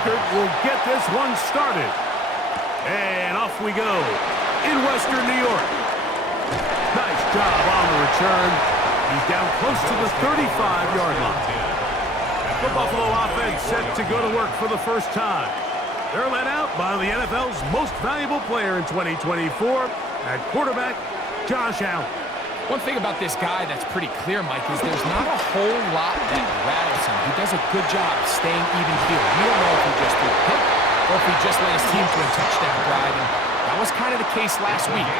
record will get this one started. And off we go in Western New York. Nice job on the return. He's down close to the 35-yard line. The Buffalo offense set to go to work for the first time. They're led out by the NFL's most valuable player in 2024, at quarterback, Josh Allen. One thing about this guy that's pretty clear, Mike, is there's not a whole lot that rattles him. He does a good job staying even keel. You don't know if he just threw a pick or if he just led his team to a touchdown drive. And that was kind of the case last week.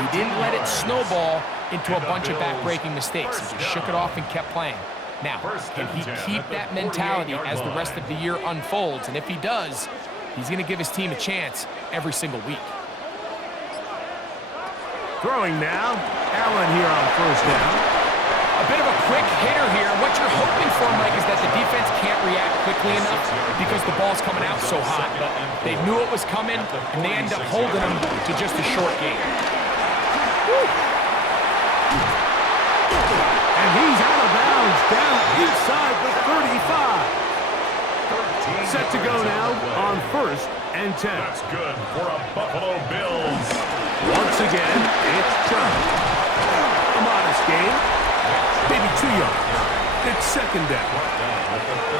He didn't let it snowball into a bunch of back-breaking mistakes. He just shook it off and kept playing. Now, can he keep that mentality as the rest of the year unfolds? And if he does, he's going to give his team a chance every single week. Throwing now, Allen here on first down. A bit of a quick hitter here. What you're hoping for, Mike, is that the defense can't react quickly enough because the ball's coming out so hot. But they knew it was coming, and they end up holding them to just a short gain. And he's out of bounds, down inside the 35. Set to go now on first and 10. That's good for a Buffalo Bills. Once again, it's Chubb. A modest gain, maybe 2 yards. It's second down.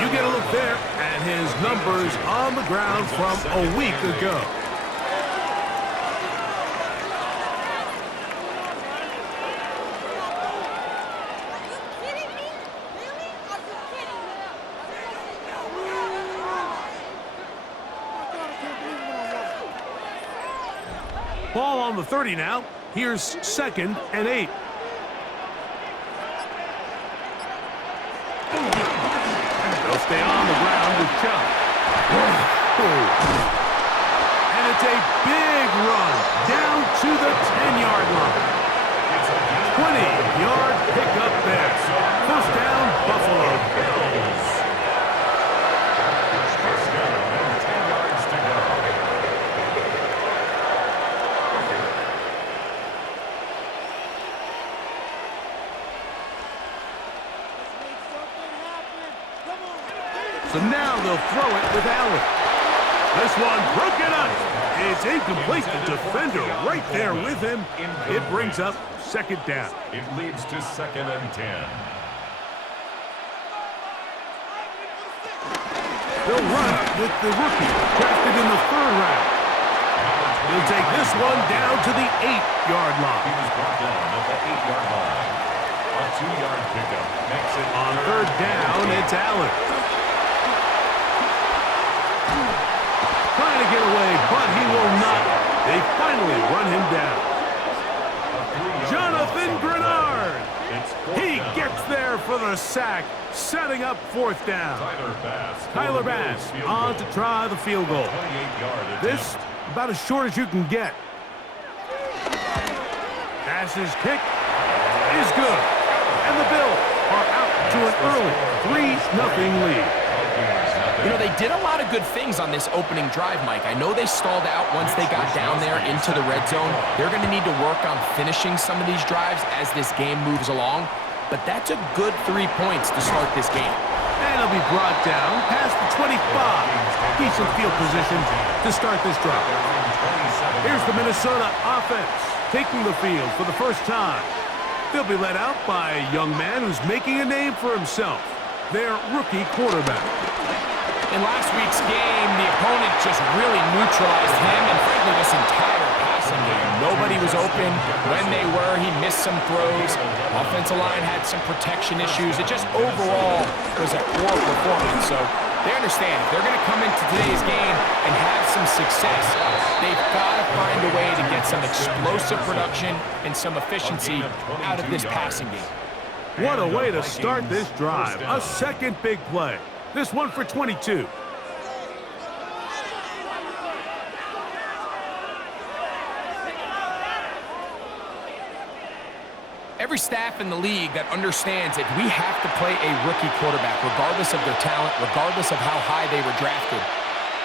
You get a look there at his numbers on the ground from a week ago. Ball on the 30 now. Here's second and 8. They'll stay on the ground with Chubb. And it's a big run down to the 10-yard line. 20-yard pickup there. First down, Buffalo. First down and 10 yards to go. So now they'll throw it with Allen. This one broken up. It's incomplete. The defender right there with him. It brings up second down. It leads to second and 10. They'll run with the rookie, drafted in the 3rd round. He'll take this one down to the 8-yard He line. was brought down at the 8-yard line. A 2-yard pickup makes it On third down, it's Allen. Trying to get away, but he will not. They finally run him down. Jonathan Grenard. He gets there for the sack, setting up 4th down. Tyler Bass on to try the field goal. This about as short as you can get. Bass's kick is good. And the Bills are out to an early 3-0 lead. You know, they did a lot of good things on this opening drive, Mike. I know they stalled out once they got down there into the red zone. They're going to need to work on finishing some of these drives as this game moves along. But that's a good 3 points to start this game. And he'll be brought down past the 25. Decent field position to start this drive. Here's the Minnesota offense taking the field for the first time. They'll be led out by a young man who's making a name for himself, their rookie quarterback. In last week's game, the opponent just really neutralized him and frankly this entire passing game. Nobody was open. When they were, he missed some throws. Offensive line had some protection issues. It just overall was a poor performance. So they understand if they're going to come into today's game and have some success, they've got to find a way to get some explosive production and some efficiency out of this passing game. What a way to start this drive. A second big play. This one for 22. Every staff in the league that understands that we have to play a rookie quarterback, regardless of their talent, regardless of how high they were drafted.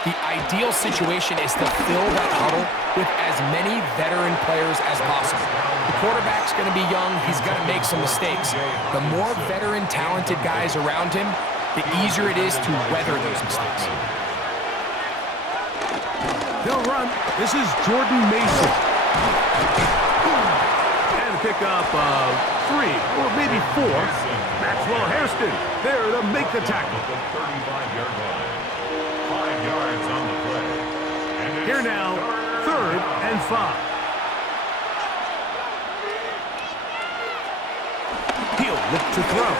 The ideal situation is to fill that huddle with as many veteran players as possible. The quarterback's going to be young. He's going to make some mistakes. The more veteran, talented guys around him, the easier it is to weather those mistakes. a run. This is Jordan Mason. And a pickup of 3 or maybe 4. Maxwell Hairston there to make the tackle. At the 35-yard line. 5 yards on the play. And it's Here now, 3rd and 5. He'll look to throw.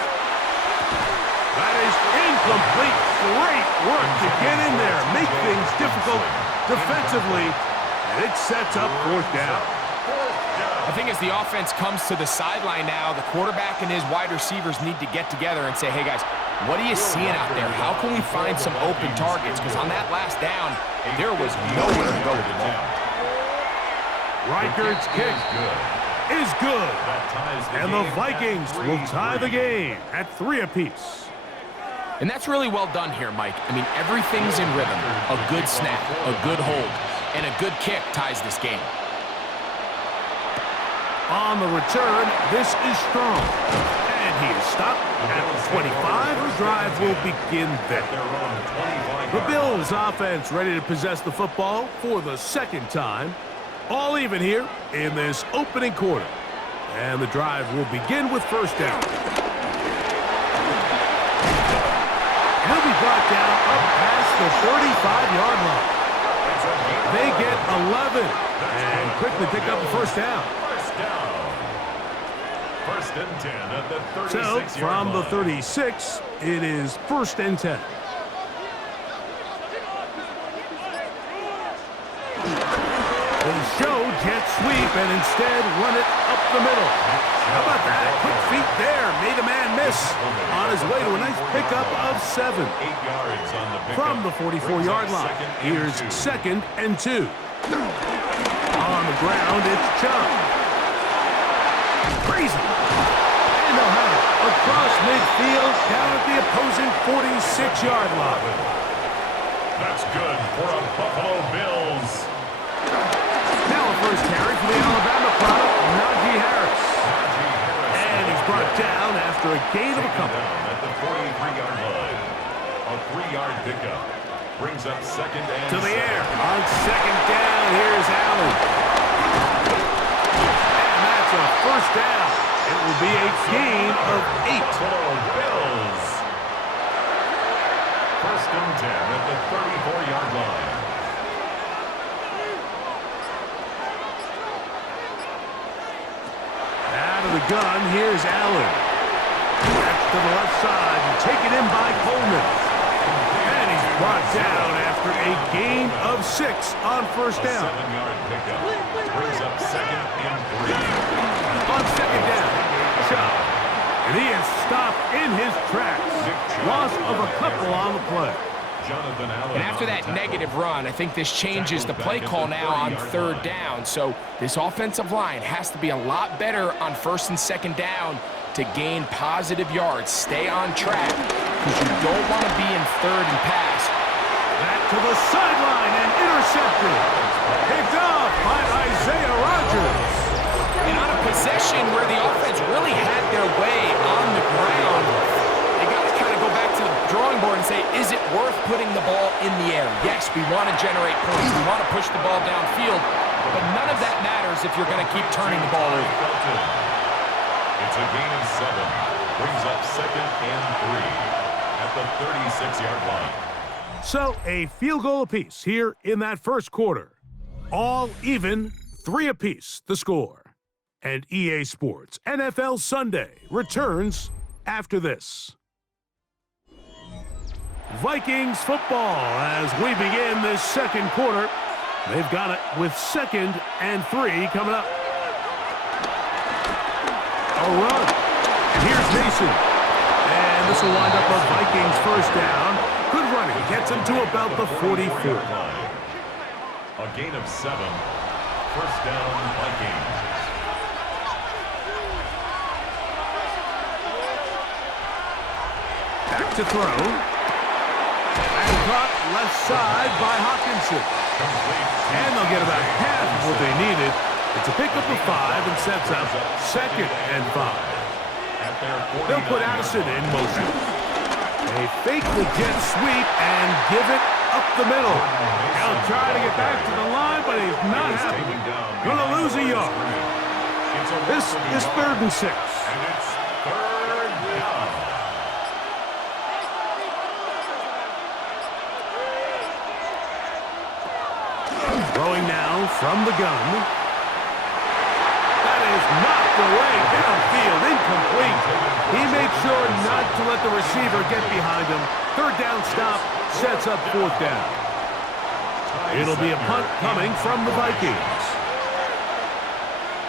That is incomplete. Great work to get in there, make things difficult defensively, and it sets up 4th down. I think as the offense comes to the sideline now, the quarterback and his wide receivers need to get together and say, hey guys, what are you seeing out there? How can we find some open targets? Because on that last down, there was nowhere to go with the ball. Reichard's kick is good. And the Vikings will tie the game at 3 apiece. And that's really well done here, Mike. I mean, everything's in rhythm. A good snap, a good hold, and a good kick ties this game. On the return, this is Strong. And he is stopped at the 25. The drive will begin there. The Bills offense ready to possess the football for the 2nd time. All even here in this opening quarter. And the drive will begin with 1st down. He'll be brought down up past the 35-yard line. They get 11 and quickly pick up the 1st down. 1st and 10 at the 36-yard So from line. the 36, it is 1st and 10. They show jet sweep and instead run it up the middle. How about that? Quick feet there. Made a man miss on his way to a nice pickup of 7. 8 yards on the pickup. From the 44-yard line, here's 2nd and 2. On the ground, it's Chubb. Crazy. And they'll have it across midfield down at the opposing 46-yard line. That's good for a Buffalo Bills. Now a first carry for the Alabama product, Najee Harris. And he's brought down after a gain of a couple. Down at the 43-yard line. A 3-yard pickup brings up 2nd and To the 7. air. On 2nd down, here's Allen. And that's a 1st down. It will be a gain of 8. Buffalo Bills. 1st and 10 at the 34-yard line. Out of the gun, here's Allen. That's to the left side, taken in by Coleman. And he's brought down after a gain of 6 on 1st down. 7-yard pickup brings up 2nd and 3. On 2nd down, Chubb. And he is stopped in his tracks. Loss of a couple on the play. Jonathan Allen. And after that negative run, I think this changes the play call now on 3rd down. So this offensive line has to be a lot better on 1st and 2nd down to gain positive yards. Stay on track because you don't want to be in 3rd and pass. Back to the sideline and intercepted. Picked off by Isaiah Rodgers. And on a possession where the offense really had their way on the ground, they got to kind of go back to the drawing board and say, is it worth putting the ball in the air? Yes, we want to generate points. We want to push the ball downfield, but none of that matters if you're going to keep turning the ball over. It's a gain of 7. Brings up 2nd and 3 at the 36-yard line. So a field goal apiece here in that 1st quarter. All even, 3 apiece the score. And EA Sports NFL Sunday returns after this. Vikings football as we begin this 2nd quarter. They've got it with 2nd and 3 coming up. A run. And here's Mason. And this will wind up a Vikings 1st down. Good running. Gets him to about the 44. A gain of 7. 1st down, Vikings. Back to throw. And caught left side by Hawkinson. And they'll get about half of what they needed. It's a pickup of 5 and sets up 2nd and 5. They'll put Addison in motion. A fake the jet sweep and give it up the middle. He'll try to get back to the line, but he's not happy. Gonna lose a yard. This is 3rd and 6. And it's 3rd down. Throwing now from the gun. That is knocked away downfield, incomplete. He made sure not to let the receiver get behind him. 3rd down stop sets up 4th down. It'll be a punt coming from the Vikings.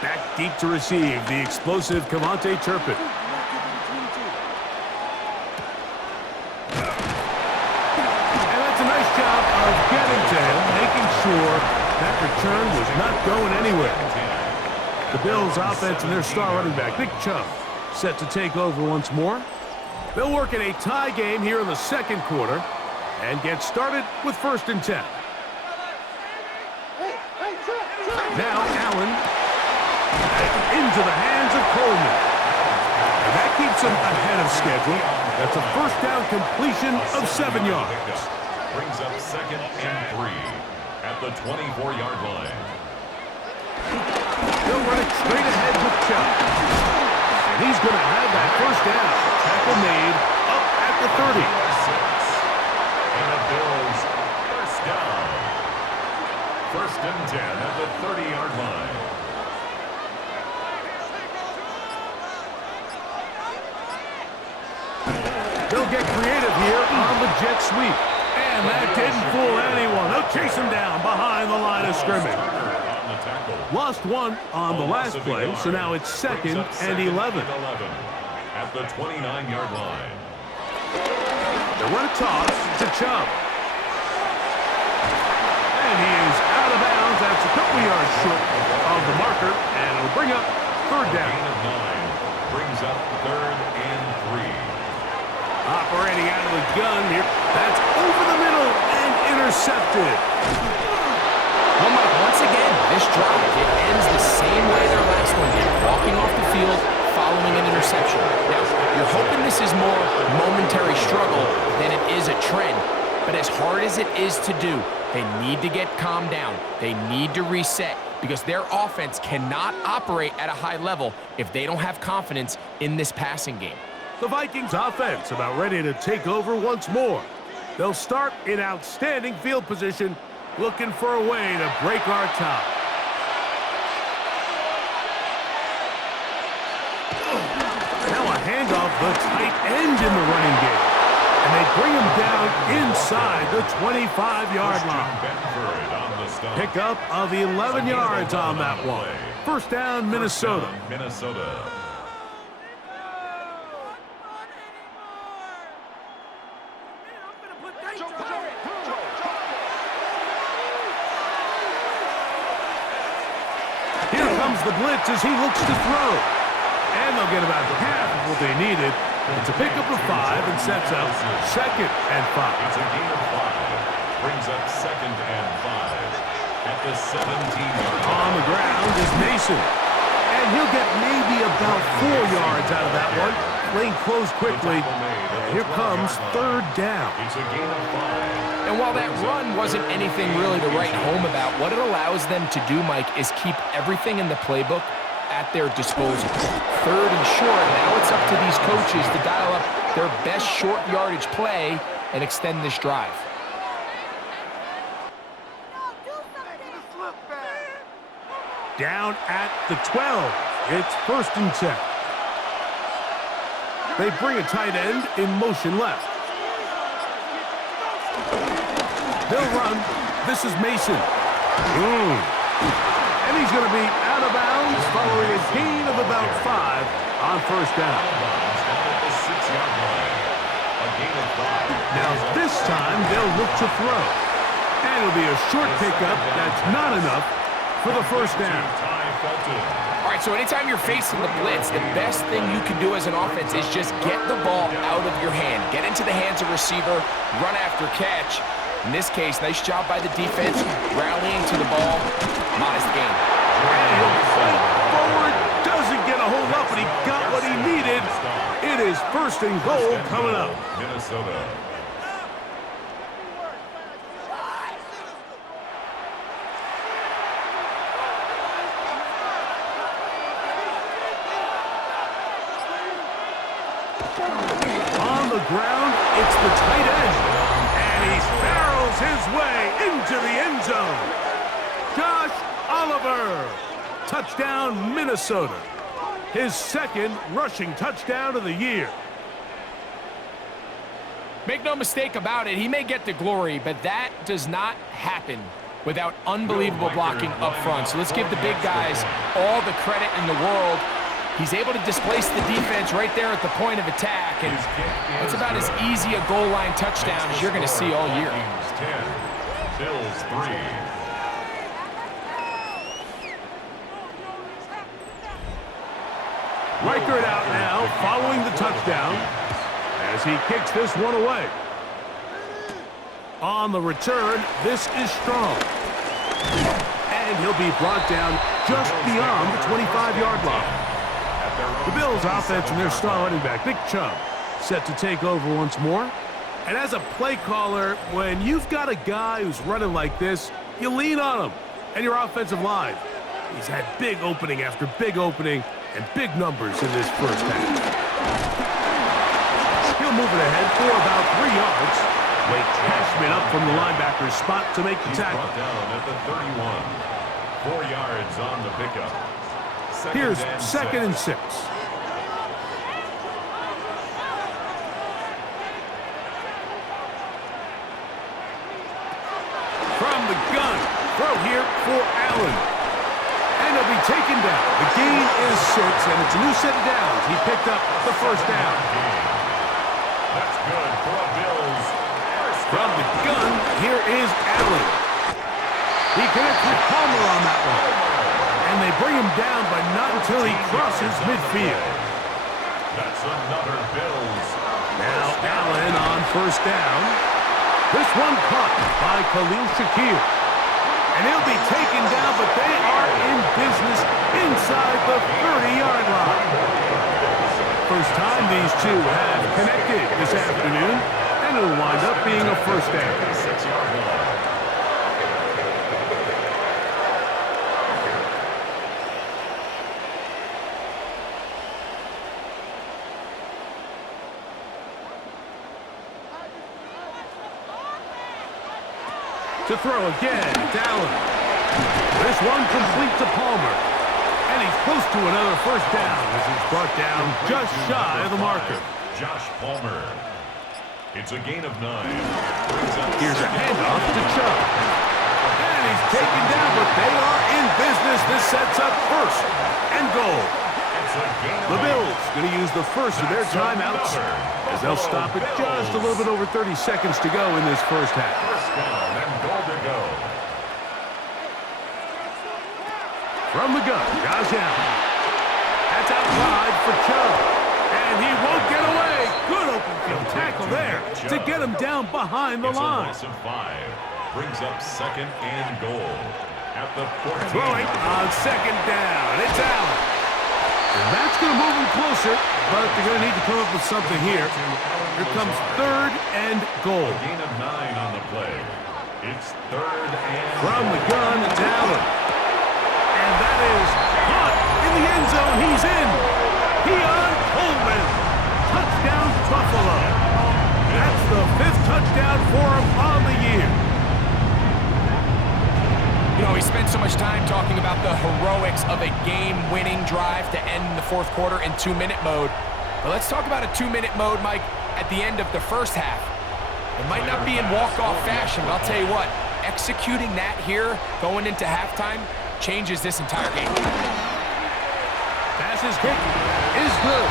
Back deep to receive the explosive Cavante Turpin. And that's a nice job of getting to him, making sure that return was not going anywhere. The Bills offense and their star running back, Nick Chubb, set to take over once more. They'll work in a tie game here in the 2nd quarter and get started with 1st and 10. Now Allen into the hands of Coleman. And that keeps him ahead of schedule. That's a 1st down completion of 7 yards. Brings up 2nd and 3 at the 24-yard line. He'll run it straight ahead with Chubb. And he's going to have that 1st down. Tackle made up at the 30. 6. And the Bills 1st down. 1st and 10 at the 30-yard line. They'll get creative here on the jet sweep. And that didn't fool anyone. They'll chase him down behind the line of scrimmage. Lost 1 on the last play, so now it's 2nd and 11. At the 29-yard line. They run a toss to Chubb. And he is out of bounds. That's a couple yards short of the marker, and it'll bring up 3rd down. Gain of 9 brings up 3rd and 3. Operating out of the gun here. That's over the middle and intercepted. Well, Mike, once again, this drive, it ends the same way their last one did, walking off the field following an interception. Now, you're hoping this is more momentary struggle than it is a trend, but as hard as it is to do, they need to get calmed down. They need to reset because their offense cannot operate at a high level if they don't have confidence in this passing game. The Vikings offense about ready to take over once more. They'll start in outstanding field position, looking for a way to break our tie. Now a handoff, the tight end in the running game. And they bring him down inside the 25-yard line. Pickup of 11 yards on that one. 1st down, Minnesota. Here comes the blitz as he looks to throw. And they'll get about half of what they needed. It's a pickup of 5 and sets up 2nd and 5. It's a gain of 5. Brings up 2nd and 5 at the 17-yard line. On the ground is Mason. And he'll get maybe about 4 yards out of that one. Lane closed quickly. And here comes 3rd down. It's a gain of 5. And while that run wasn't anything really to write home about, what it allows them to do, Mike, is keep everything in the playbook at their disposal. 3rd and short, now it's up to these coaches to dial up their best short yardage play and extend this drive. Down at the 12. It's 1st and 10. They bring a tight end in motion left. They'll run. This is Mason. And he's going to be out of bounds following a gain of about 5 on 1st down. Now this time they'll look to throw. And it'll be a short pickup that's not enough for the 1st down. All right, so anytime you're facing the blitz, the best thing you can do as an offense is just get the ball out of your hand. Get into the hands of receiver, run after catch. In this case, nice job by the defense, rallying to the ball. Modest gain. And he'll fight forward. Doesn't get a whole lot, but he got what he needed. It is 1st and goal coming up. Minnesota. On the ground, it's the tight end. And he barrels his way into the end zone. Josh Oliver. Touchdown, Minnesota. His second rushing touchdown of the year. Make no mistake about it, he may get the glory, but that does not happen without unbelievable blocking up front. So let's give the big guys all the credit in the world. He's able to displace the defense right there at the point of attack, and that's about as easy a goal line touchdown as you're going to see all year. 10, Bills 3. Reichert out now, following the touchdown, as he kicks this one away. On the return, this is Strong. And he'll be brought down just beyond the 25-yard line. The Bills' offense from their star running back, Nick Chubb, set to take over once more. And as a play caller, when you've got a guy who's running like this, you lean on him and your offensive line. He's had big opening after big opening and big numbers in this first half. He'll move it ahead for about 3 yards. Wade Cashman up from the linebacker's spot to make the tackle. He's brought down at the 31. 4 yards on the pickup. Here's second and 6. From the gun, throw here for Allen. And he'll be taken down. The gain is 6, and it's a new set of downs. He picked up the first down. That's good for a Bills. From the gun, here is Allen. He connects with Palmer on that one. And they bring him down, but not until he crosses midfield. That's another Bills. Now Allen on first down. This one caught by Khalil Shakir. And he'll be taken down, but they are in business inside the 30-yard line. First time these two have connected this afternoon, and it'll wind up being a first down. 6-yard line. To throw again, it's Allen. This one complete to Palmer. And he's close to another first down as he's brought down just shy of the marker. Josh Palmer. It's a gain of 9. Here's a handoff to Chubb. And he's taken down, but they are in business. This sets up first and goal. The Bills going to use the first of their timeouts as they'll stop it just a little bit over 30 seconds to go in this first half. First down and goal to go. From the gun, Josh Allen. That's out wide for Chubb. And he won't get away. Good open field tackle there to get him down behind the line. It's a loss of 5. Brings up second and goal at the 14. Throwing on second down. It's Allen. And that's going to move him closer, but they're going to need to come up with something here. Here comes third and goal. A gain of 9 on the play. It's third and from the gun, it's Allen. And that is caught in the end zone. He's in. Keon Coleman. Touchdown, Buffalo. That's the 5th touchdown for him on the year. You know, we spent so much time talking about the heroics of a game-winning drive to end the fourth quarter in 2-minute mode. But let's talk about a 2-minute mode, Mike, at the end of the first half. It might not be in walk-off fashion, but I'll tell you what, executing that here, going into halftime, changes this entire game. Pass is kick is good.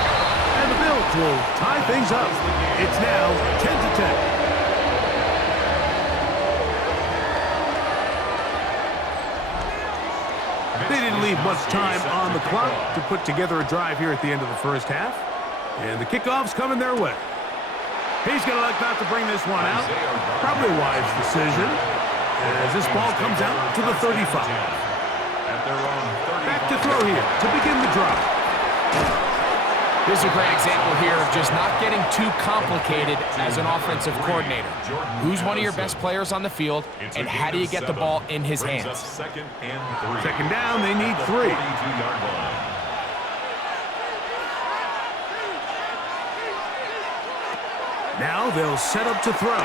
And the Bills will tie things up. It's now 10-10. They didn't leave much time on the clock to put together a drive here at the end of the first half. And the kickoff's coming their way. He's going to look not to bring this one out. Probably a wise decision as this ball comes out to the 35. Back to throw here to begin the drive. This is a great example here of just not getting too complicated as an offensive coordinator. Who's one of your best players on the field, and how do you get the ball in his hands? Second and 3. Second down, they need 3. 42-yard line. Now they'll set up to throw.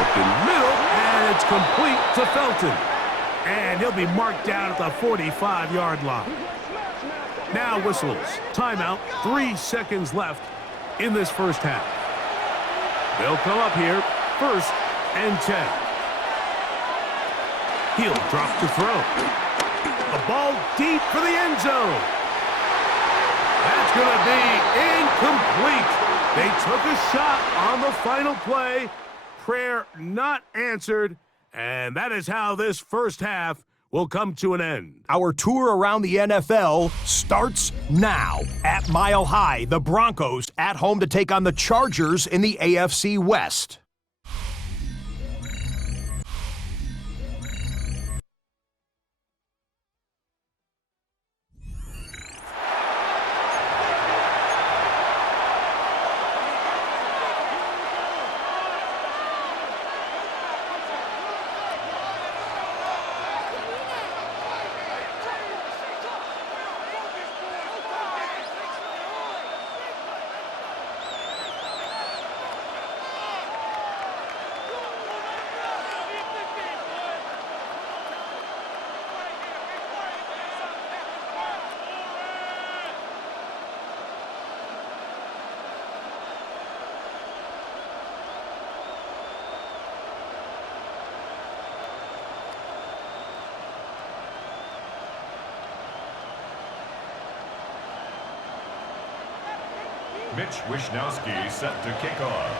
Open middle, and it's complete to Felton. And he'll be marked down at the 45-yard line. Now whistles. Timeout. 3 seconds left in this first half. They'll come up here. 1st and 10. He'll drop to throw. A ball deep for the end zone. That's going to be incomplete. They took a shot on the final play. Prayer not answered. And that is how this first half will come to an end. Our tour around the NFL starts now. At Mile High, the Broncos at home to take on the Chargers in the AFC West. Mitch Wishnowsky set to kick off.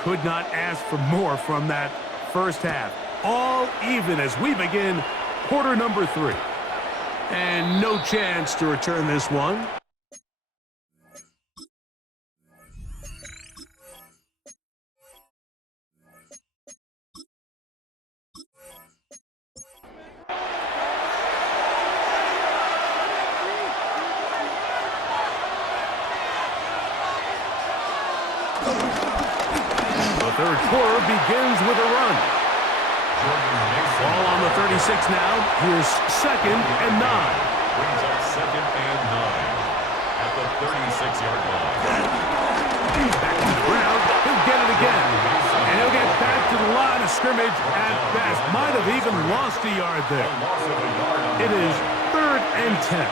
Could not ask for more from that first half. All even as we begin quarter number 3. And no chance to return this one. Third quarter begins with a run. Ball on the 36 now. Here's 2nd and 9. Brings up 2nd and 9 at the 36-yard line. Back to the ground. He'll get it again. And he'll get back to the line of scrimmage at best. Might have even lost a yard there. It is 3rd and 10.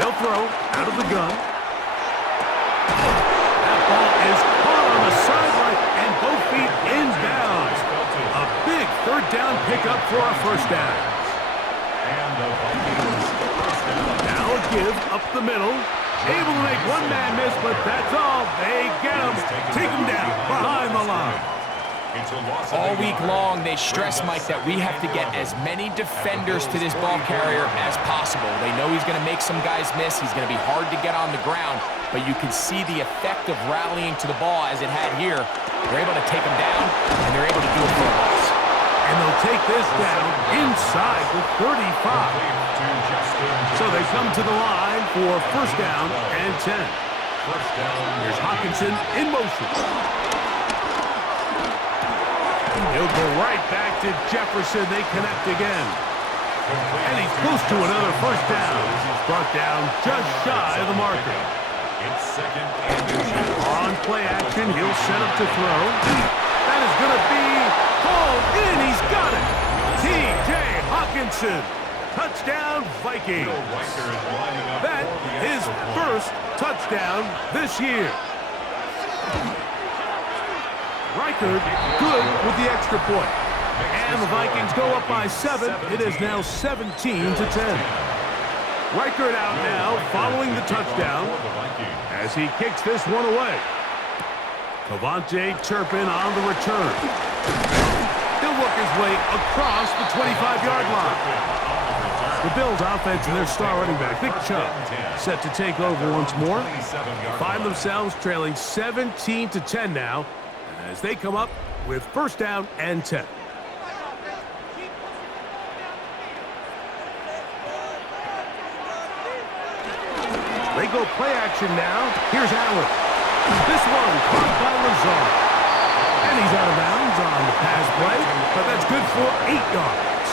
They'll throw out of the gun. Ball is caught on the sideline, and both feet inbounds. A big 3rd down pickup for a 1st down. And the Vikings first down. Now a give up the middle. Able to make one man miss, but that's all. They get him. Take him down behind the line. All week long, they stress, Mike, that we have to get as many defenders to this ball carrier as possible. They know he's going to make some guys miss. He's going to be hard to get on the ground, but you can see the effect of rallying to the ball as it had here. They're able to take him down, and they're able to do it for a loss. And they'll take this down inside the 35. So they come to the line for 1st down and 10. Here's Hockenson in motion. He'll go right back to Jefferson. They connect again. And he's close to another 1st down. Brought down just shy of the marker. It's 2nd and 10. On play action, he'll set up to throw. That is going to be hauled in. He's got it. T.J. Hockenson. Touchdown, Vikings. That is 1st touchdown this year. Reichard good with the extra point. And the Vikings go up by 7. It is now 17-10. Reichard out now following the touchdown as he kicks this one away. KaVontae Turpin on the return. He'll work his way across the 25-yard line. The Bills offense and their star running back, Nick Chubb, set to take over once more. Find themselves trailing 17-10 now as they come up with 1st down and 10. They go play action now. Here's Allen. This one caught by Lazard. And he's out of bounds on the pass play, but that's good for 8 yards.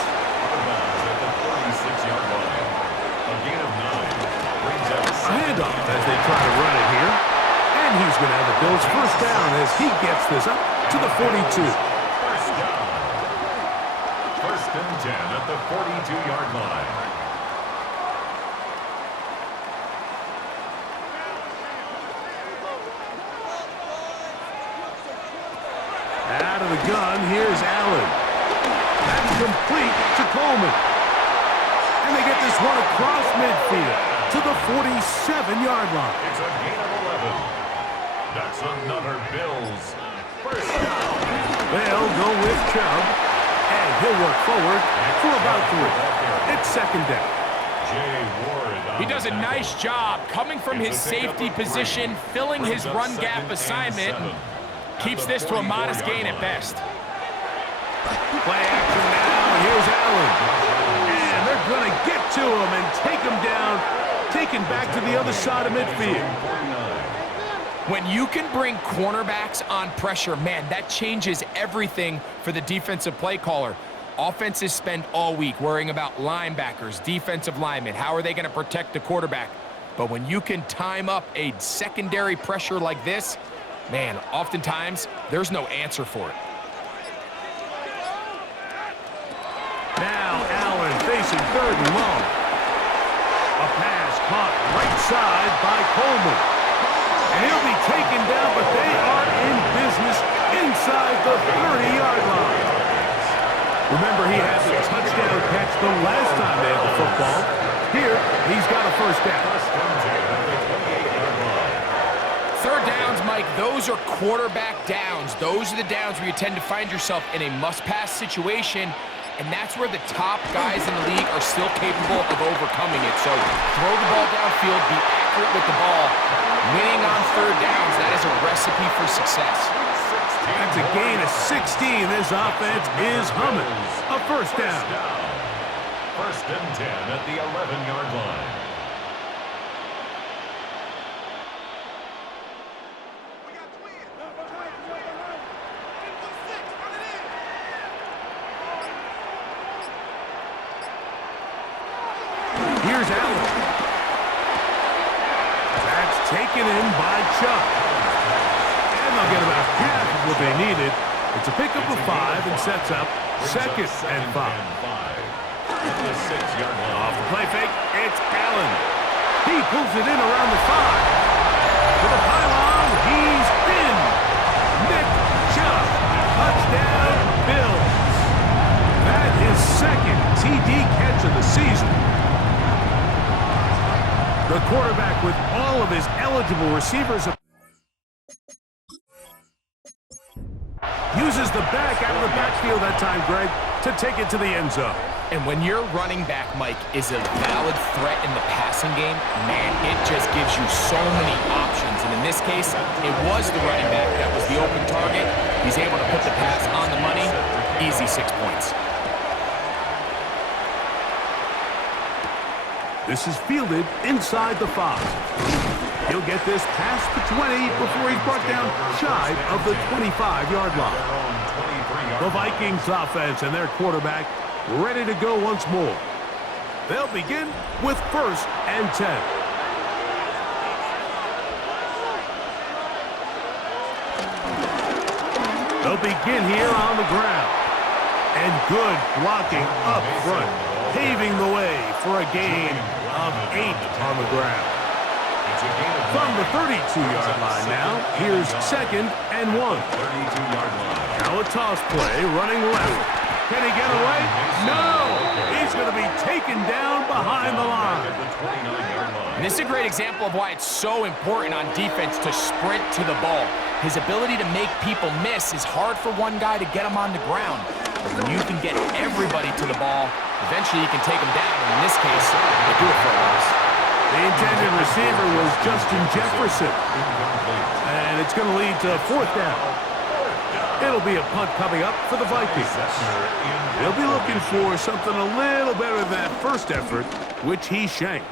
up as they try to run it here. And he's going to have the Bills first down as he gets this up to the 42. First down. First and 10 at the 42-yard line. Out of the gun, here's Allen. That's complete to Coleman. And they get this one across midfield to the 47-yard line. It's a gain of 11. That's another Bills first down. They'll go with Chubb, and he'll work forward for about 3. It's second down. Jay Ward. He does a nice job coming from his safety position, filling his run gap assignment. Keeps this to a modest gain at best. Play action now, and here's Allen. And they're going to get to him and take him down, taken back to the other side of midfield. When you can bring cornerbacks on pressure, man, that changes everything for the defensive play caller. Offenses spend all week worrying about linebackers, defensive linemen. How are they going to protect the quarterback? But when you can time up a secondary pressure like this, man, oftentimes there's no answer for it. Now Allen facing third and long. A pass caught right side by Coleman. And he'll be taken down, but they are in business inside the 30-yard line. Remember, he had the touchdown catch the last time they had the football. Here, he's got a first down. Third downs, Mike, those are quarterback downs. Those are the downs where you tend to find yourself in a must-pass situation, and that's where the top guys in the league are still capable of overcoming it. So throw the ball downfield, be accurate with the ball. Winning on third downs, that is a recipe for success. That's a gain of 16. This offense is humming. A first down. First and 10 at the 11-yard line. Here's Allen. That's taken in by Chubb. And they'll get about half of what they needed. It's a pickup of 5 and sets up second and 5. The 6-yard line. Off the play fake, it's Allen. He pulls it in around the 5. To the pylon, he's in. Nick Chubb, touchdown Bills. That is second TD catch of the season. The quarterback with all of his eligible receivers uses the back out of the backfield that time, Greg, to take it to the end zone. And when your running back, Mike, is a valid threat in the passing game, man, it just gives you so many options. And in this case, it was the running back that was the open target. He's able to put the pass on the money. Easy 6 points. This is fielded inside the 5. He'll get this past the 20 before he's brought down shy of the 25-yard line. The Vikings offense and their quarterback ready to go once more. They'll begin with first and 10. They'll begin here on the ground. And good blocking up front, paving the way for a gain of 8 on the ground. From the 32-yard line now, here's second and 1. 32-yard line. Now a toss play, running left. Can he get away? No! He's going to be taken down behind the line. At the 29-yard line. And this is a great example of why it's so important on defense to sprint to the ball. His ability to make people miss is hard for one guy to get him on the ground. But when you can get everybody to the ball, eventually you can take them down. In this case, they do it for a loss. The intended receiver was Justin Jefferson. And it's going to lead to fourth down. It'll be a punt coming up for the Vikings. They'll be looking for something a little better than that first effort, which he shanked.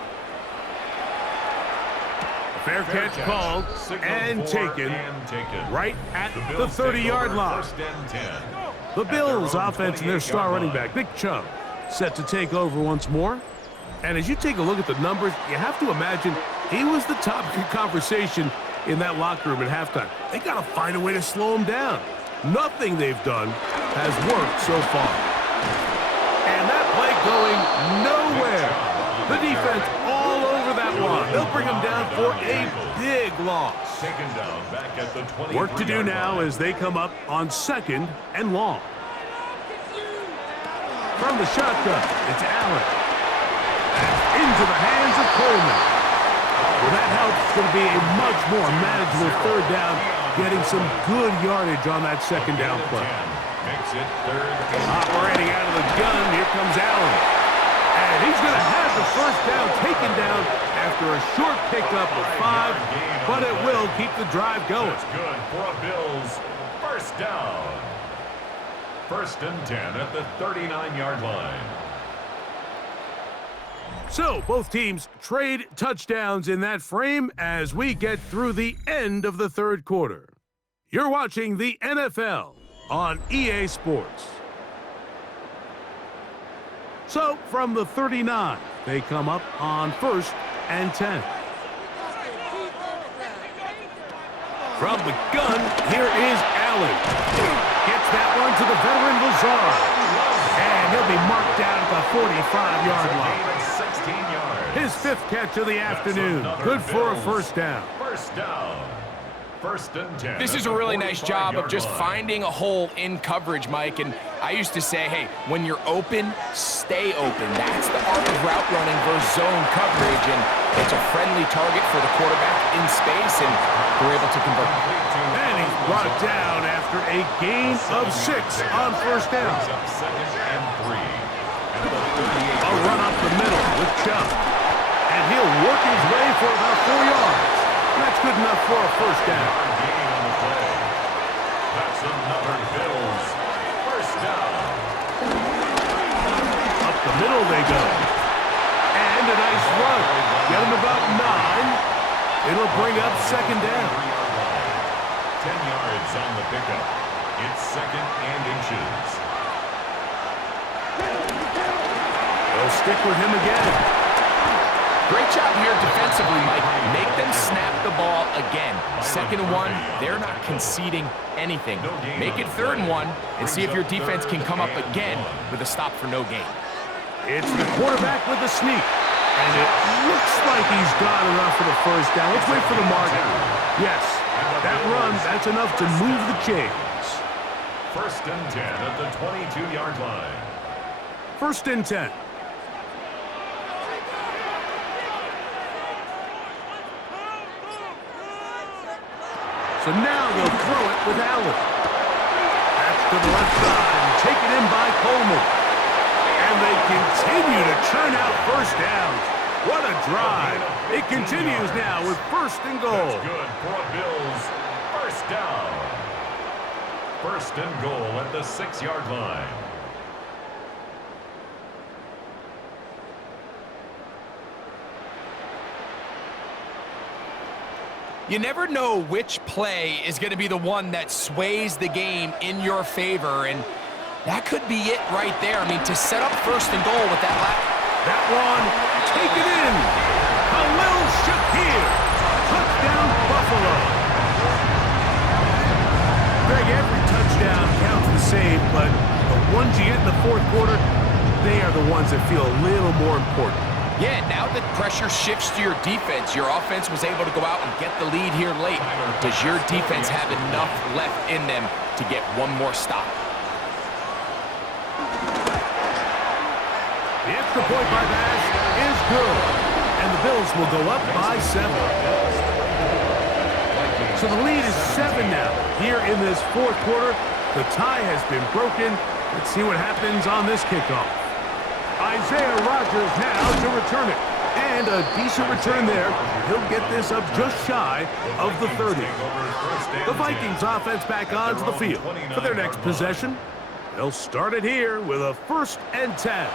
Fair catch called and taken right at the 30-yard line. The Bills offense and their star running back, Nick Chubb, set to take over once more. And as you take a look at the numbers, you have to imagine he was the topic of conversation in that locker room at halftime. They got to find a way to slow him down. Nothing they've done has worked so far. And that play going nowhere. The defense all over that one. They'll bring him down for a big loss. Taken down back at the 20. Work to do now as they come up on 2nd and long. From the shotgun, it's Allen. And into the hands of Coleman. Well, that helps. It's going to be a much more manageable 3rd down, getting some good yardage on that 2nd down play. Makes it 3rd. Operating out of the gun, here comes Allen. And he's going to have the 1st down taken down after a short pickup of 5, but it will keep the drive going. That's good for a Bills 1st down. 1st and 10 at the 39-yard line. So, both teams trade touchdowns in that frame as we get through the end of the 3rd quarter. You're watching the NFL on EA Sports. So, from the 39, they come up on 1st and 10. From the gun, here is Allen. Gets that one to the veteran Lazard. And he'll be marked down at the 45-yard line. 16 yards. His 5th catch of the afternoon. Good for a 1st down. 1st down. 1st and 10. This is a really nice job of just finding a hole in coverage, Mike. And I used to say, hey, when you're open, stay open. That's the art of route running versus zone coverage. And it's a friendly target for the quarterback in space, and they're able to convert. And he's brought down after a gain of 6 on 1st down. 2nd and 3. A run up the middle with Chubb. And he'll work his way for about 4 yards. That's good enough for a 1st down. That's another Bills 1st down. Up the middle they go. And a nice run. Get him about 9. It'll bring up 2nd down. 10 yards on the pickup. It's 2nd and inches. They'll stick with him again. Great job here defensively, Mike. Make them snap the ball again. 2nd and 1, they're not conceding anything. Make it 3rd and 1, and see if your defense can come up again with a stop for no gain. It's the quarterback with the sneak. And it looks like he's got enough for the 1st down. Let's wait for the marker. Yes, that run, that's enough to move the chains. 1st and 10 at the 22-yard line. 1st and 10. So now they'll throw it with Allen. That's to the left side and taken in by Coleman. And they continue to churn out 1st downs. What a drive. It continues now with 1st and goal. That's good for a Bills 1st down. 1st and goal at the 6-yard line. You never know which play is going to be the one that sways the game in your favor, and that could be it right there. I mean, to set up 1st and goal with that That one, take it in. Khalil Shakir. Touchdown, Buffalo. Greg, every touchdown counts the same, but the ones you get in the 4th quarter, they are the ones that feel a little more important. Yeah, now that pressure shifts to your defense, your offense was able to go out and get the lead here late. Does your defense have enough left in them to get one more stop? The extra point by Bass is good, and the Bills will go up by 7. So the lead is 7 now. Here in this 4th quarter, the tie has been broken. Let's see what happens on this kickoff. Isaiah Rodgers now to return it. And a decent return there. He'll get this up just shy of the 30. The Vikings offense back onto the field for their next possession. They'll start it here with a 1st and 10.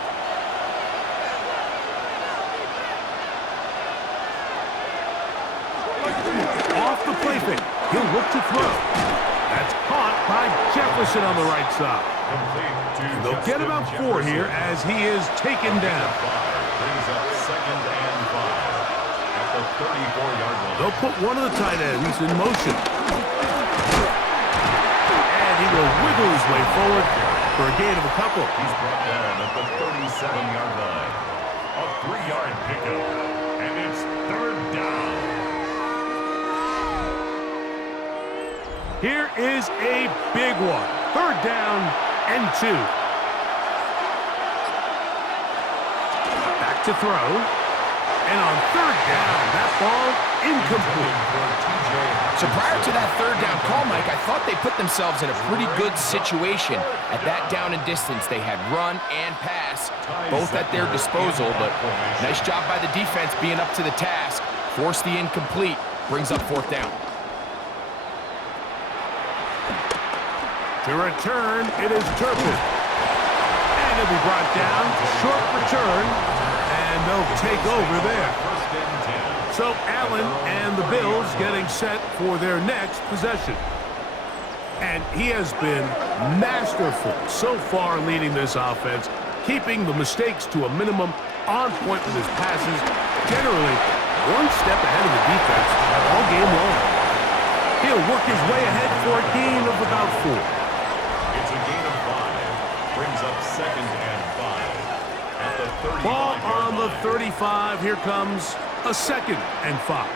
Off the play fake. He'll look to throw. That's caught by Jefferson on the right side. Complete to They'll get Justin about 4 Jefferson. here as he is taken down. Brings up second and 5 at the 34-yard line. They'll put one of the tight ends in motion. And he will wiggle his way forward for a gain of a couple. He's brought down at the 37-yard line. A 3-yard pickup, and it's third down. Here is a big one. Third down and 2. Back to throw. And on third down, that ball incomplete. So prior to that third down call, Mike, I thought they put themselves in a pretty good situation. At that down and distance, they had run and pass, both at their disposal, but nice job by the defense being up to the task. Forced the incomplete, brings up fourth down. To return, it is Turpin. And he'll be brought down. Short return. And they'll take over there. First and 10. So Allen and the Bills getting set for their next possession. And he has been masterful so far leading this offense, keeping the mistakes to a minimum, on point with his passes, generally one step ahead of the defense all game long. He'll work his way ahead for a gain of about 4. It's a gain of 5. Brings up second and 5 at the 35-yard Ball on the line. 35. Here comes a second and 5.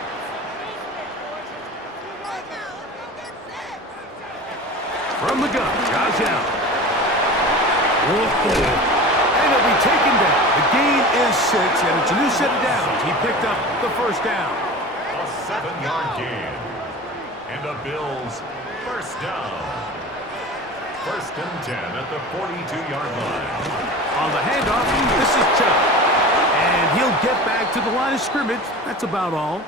From the gun, Josh Allen. And he'll be taken down. The gain is 6, and it's a new set of downs. He picked up the first down. A 7-yard gain. And the Bills first down. First and 10 at the 42-yard line. On the handoff, this is Chubb. And he'll get back to the line of scrimmage. That's about all.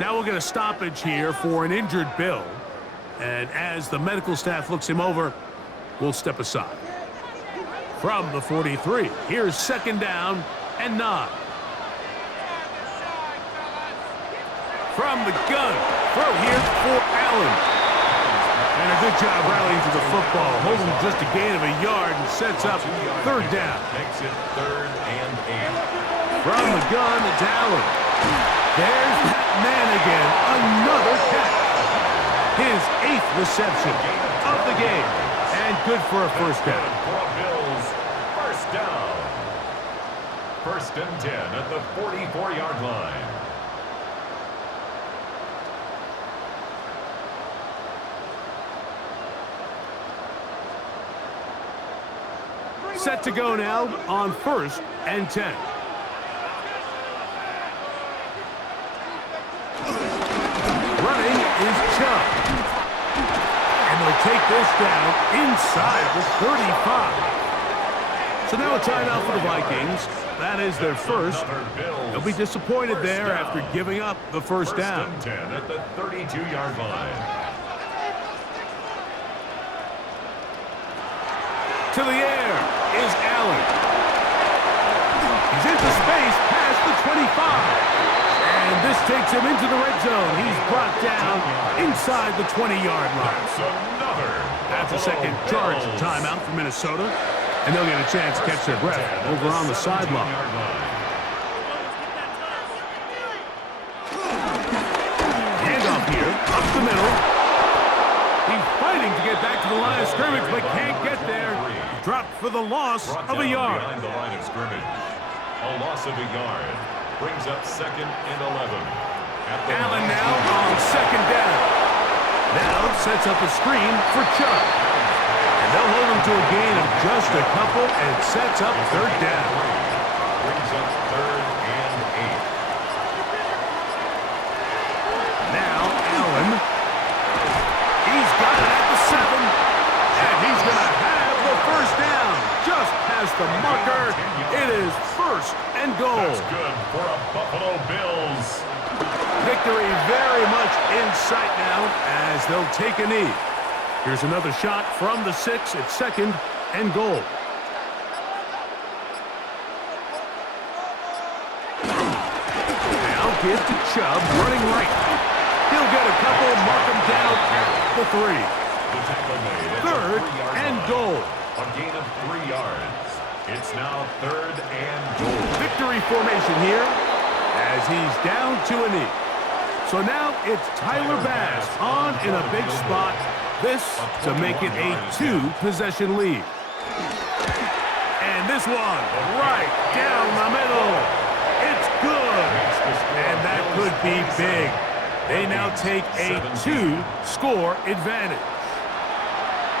Now we'll get a stoppage here for an injured Bill. And as the medical staff looks him over, we'll step aside. From the 43, here's second down and 9. From the gun, throw here for Allen. And a good job rallying to the football, holding just a gain of a yard and sets up third down. Makes it third and 8. From the gun, it's Allen. There's that man again, another catch. His 8th reception of the game, and good for a first down. For a Bills first down. First and 10 at the 44-yard line. Set to go now on first and 10. Running is Chubb. And they'll take this down inside the 35. So now a timeout for the Vikings. That is their first. They'll be disappointed there after giving up the first down. First and 10 at the 32-yard line. To the air is Allen. He's into space past the 25. And this takes him into the red zone. He's brought down inside the 20-yard line. That's a second charge timeout for Minnesota. And they'll get a chance to catch their breath over on the sideline. Handoff here, up the middle. He's fighting to get back to the line of scrimmage, but can't get there. Dropped for the loss of a yard. Behind the line of scrimmage. A loss of a yard. Brings up second and 11. Allen now on second down. Now sets up a screen for Chubb. And they'll hold him to a gain of just a couple and sets up third down. Brings up third and 8. Now Allen. He's got it at the 7. And he's going to have the first down. Just past the marker. It is first and goal. That's good for a Buffalo Bills. Victory very much in sight now as they'll take a knee. Here's another shot from the 6 at second and goal. Now give to Chubb running right. He'll get a couple, mark him down at the 3. The tackle made at the Third 3-yard and line. goal. A gain of 3 yards. It's now third and goal. Victory formation here as he's down to a knee. So now it's Tyler Bass on in a big spot. This to make it a 2-possession lead. And this one right down the middle. It's good. And that could be big. They now take a 2-score advantage.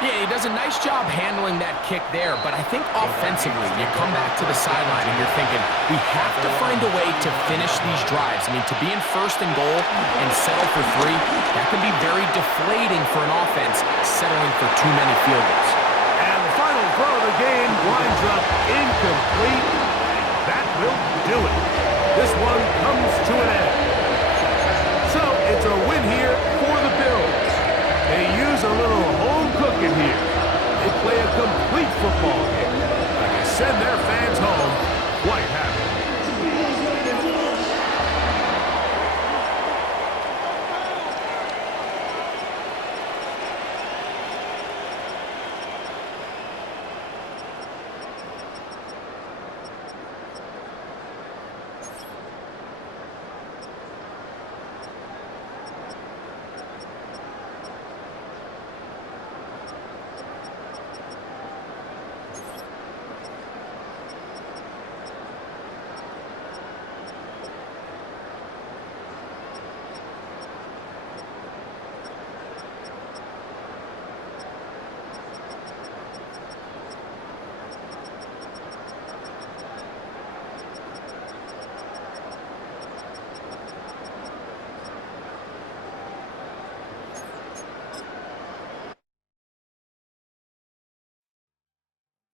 Yeah, he does a nice job handling that kick there, but I think offensively, you come back to the sideline and you're thinking, we have to find a way to finish these drives. I mean, to be in first and goal and settle for 3, that can be very deflating for an offense settling for too many field goals. And the final throw of the game winds up incomplete. That will do it. This one comes to an end.